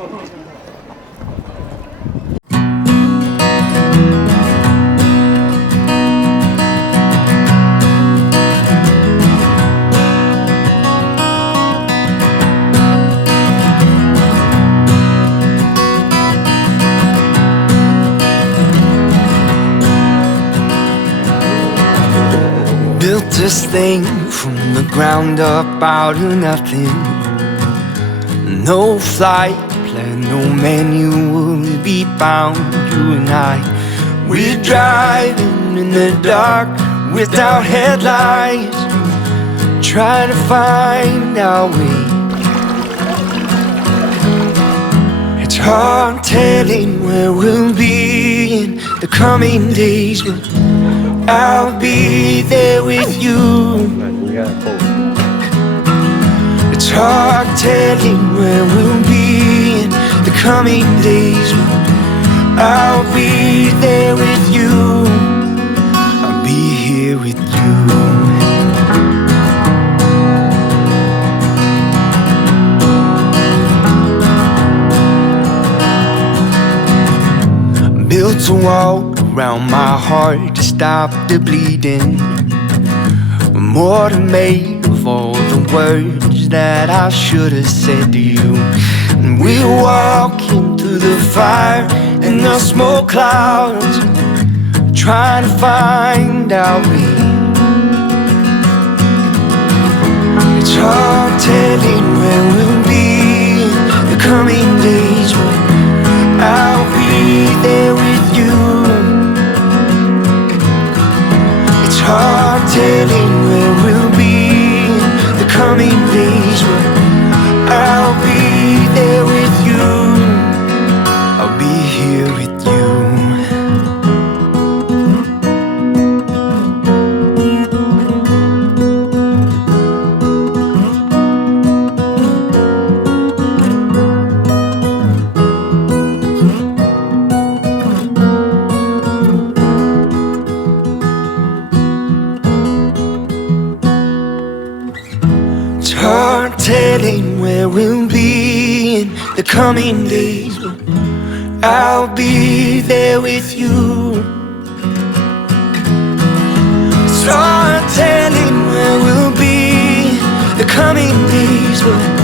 Built this thing from the ground up out of nothing. No flight plan, no manual to be bound. You and I, we're driving in the dark without headlights, trying to find our way. It's hard telling where we'll be in the coming days, but I'll be there with you. It's hard telling where we'll be in the coming days, but I'll be there with you. I'll be here with you. Built a wall around my heart to stop the bleeding. More than made of all the words that I should have said to you. And we're walking through the fire and the smoke clouds, trying to find our way. It's hard telling where we'll be in the coming days, but I'll be there with you. It's hard telling where we'll be in the coming days, but I'll be there with you. I'll be here with you. It's hard telling where we'll be in the coming days, but I'll be there with you. It's hard telling where we'll be in the coming days, but